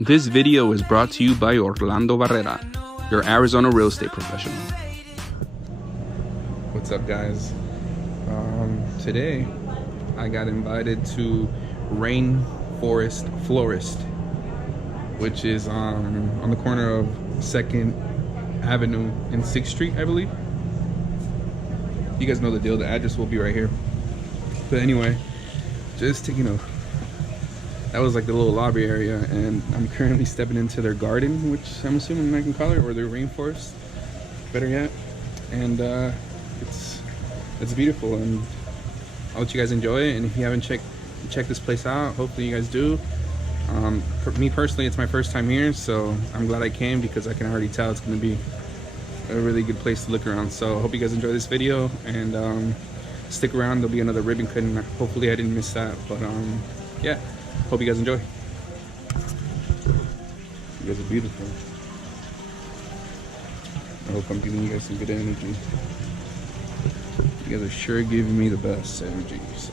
This video is brought to you by Orlando Barrera, your Arizona real estate professional. What's up, guys? Today I got invited to Rainforest Florist, which is on the corner of 2nd Avenue and 6th Street, I believe. You guys know the deal. The address will be right here. But anyway, just taking a... That was like the little lobby area, and I'm currently stepping into their garden, which I'm assuming I can call it, or their rainforest, better yet. And it's beautiful, and I'll let you guys enjoy it. And if you haven't checked this place out, hopefully you guys do. For me personally, it's my first time here, so I'm glad I came because I can already tell it's going to be a really good place to look around. So I hope you guys enjoy this video, and stick around. There'll be another ribbon cutting. Hopefully I didn't miss that, but yeah. Hope you guys enjoy. You guys are beautiful. I hope I'm giving you guys some good energy. You guys are sure giving me the best energy, so.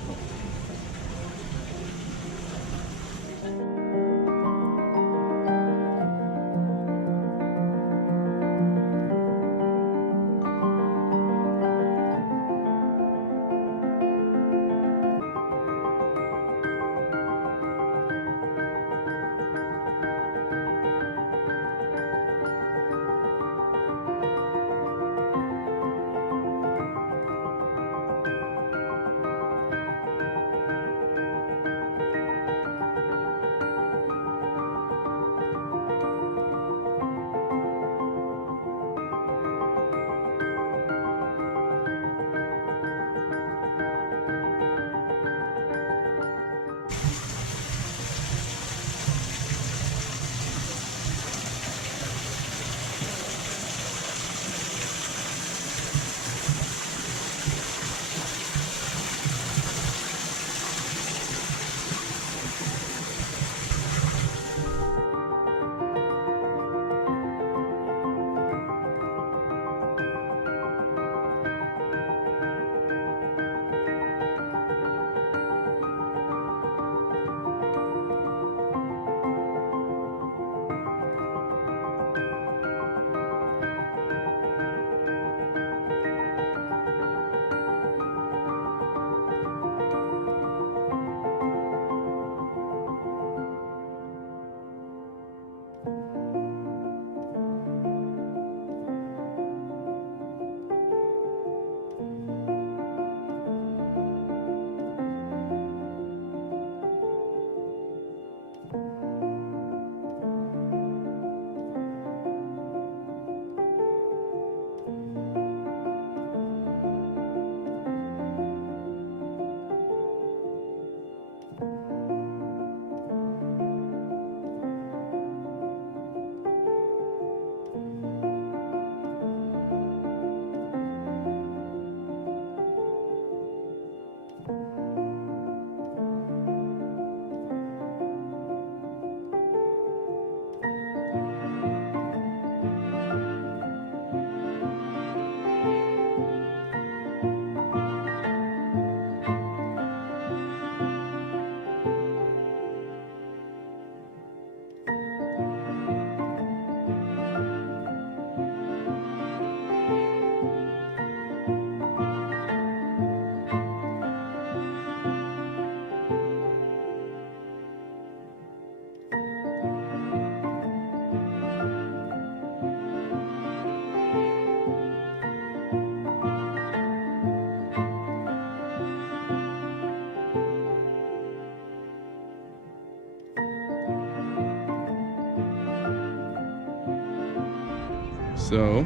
So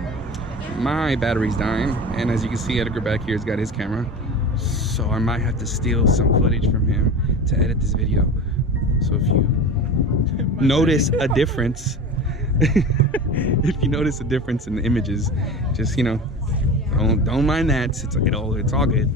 my battery's dying, and as you can see, Edgar back here has got his camera, so I might have to steal some footage from him to edit this video. So if you notice a difference if you notice a difference in the images, just, you know, don't mind that. It's all good.